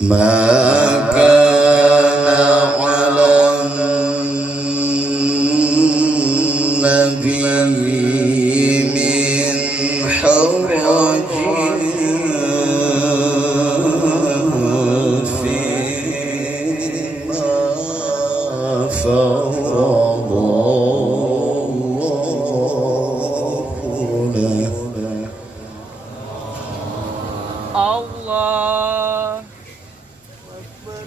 ما كان على النبي من حرج فيما فرض الله له. Allah Akbar.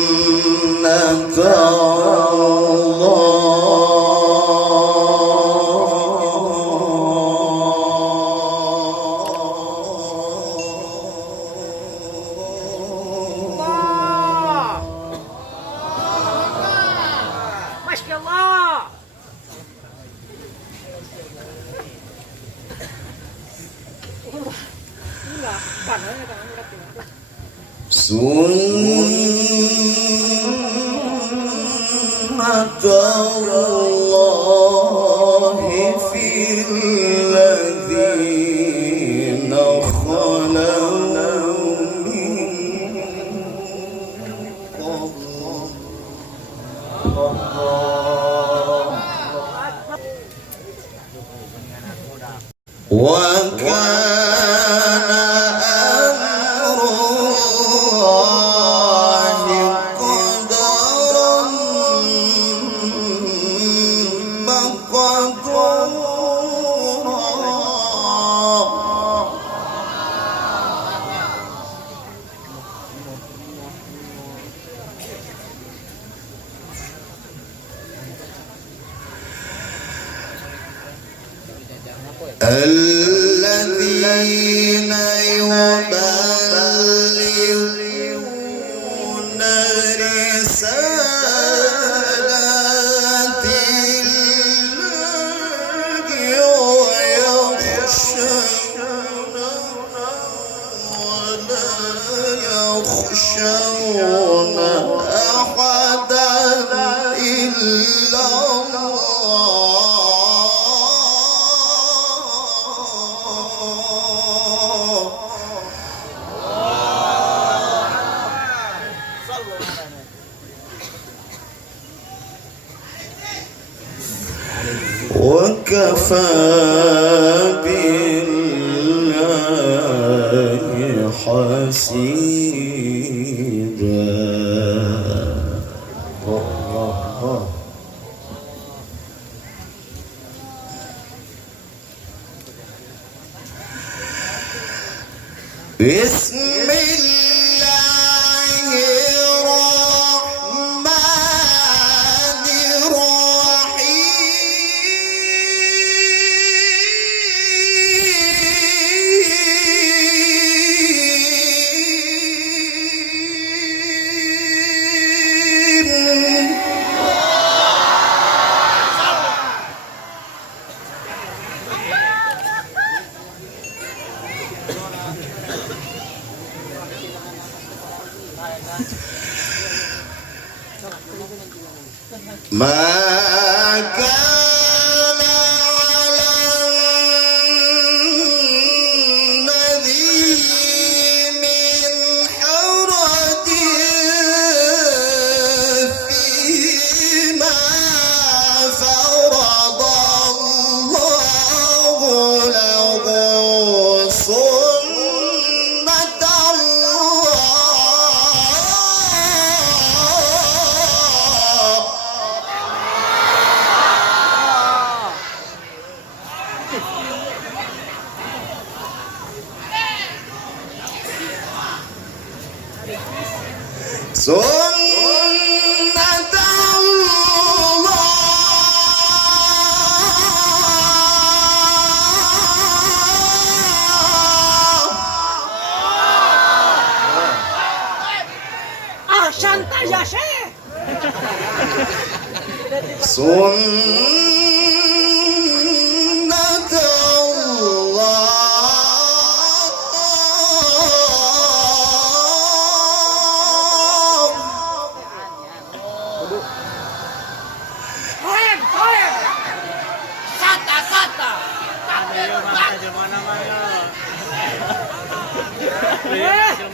Sunnat Masya Allah. Sunnat Allah fil ladzina khalaw min qabl wa kana amrullahi qadaran الذين يبلغون رسالات الله ويخشونه ولا يخشون أحدا إلا وكفى بالله حسيبا. بسم الله الرحمن الرحيم. ما كان على النبي من حرج فيما فرض الله له سنة الله سنة الله Shanta ya Sheikh. سنة الله Kohen. Sata.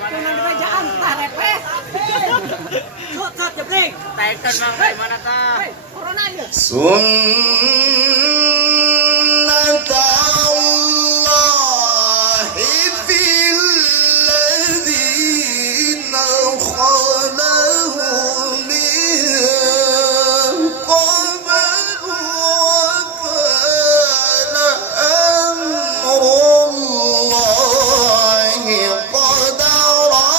Dengan kerajaan tarepeh. Sot jebling. Tekan bang mana ta? Corona ya. سنة الله في الذين خلوا من قبل وكان أمر الله قدرا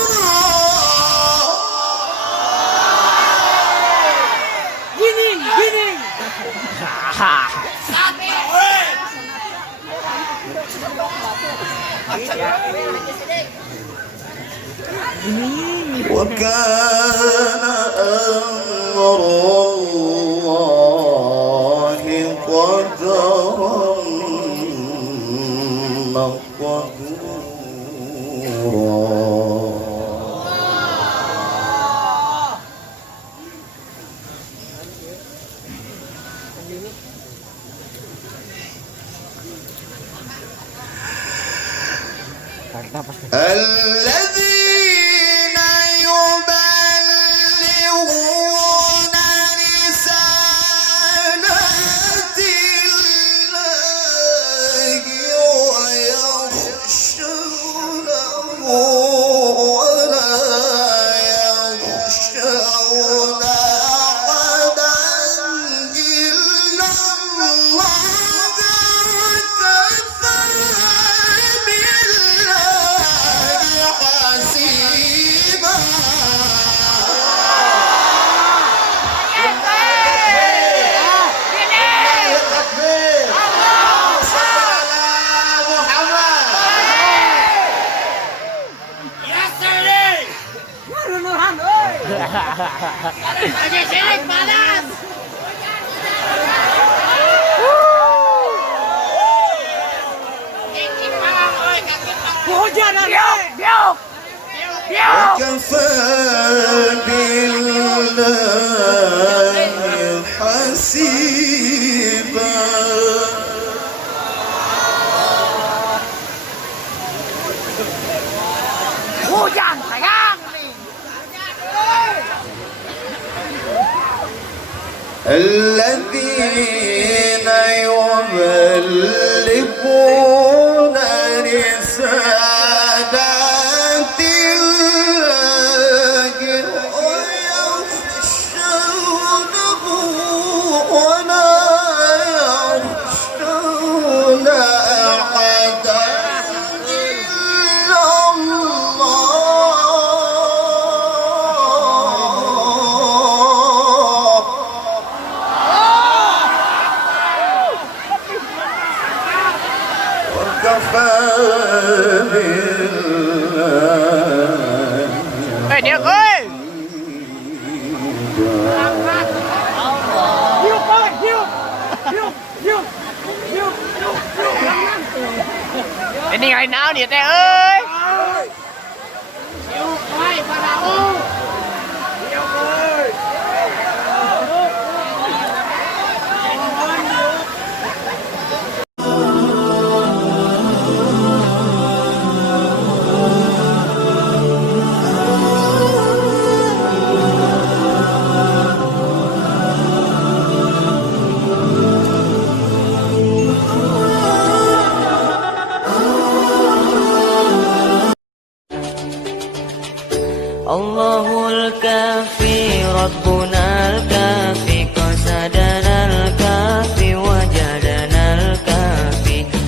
مقدورا Gining. وكان أمر الله قدرا مقدورا الذين يبلغون رسالات الله ويخشونه ولا يخشون أحدا إلا الله وكفى بالله حسيبا Nurhan oi. Aja Sheikh panas. Hujan biok. وكفى بالله حسيبا Hujan sayang nih. الذين يبلغون رسالات الله ويخشونه ولا يخشون أحدا إلا الله وكفى بالله Dia oi. Ini ngày nào dia teh ơi. الله الكافي ربنا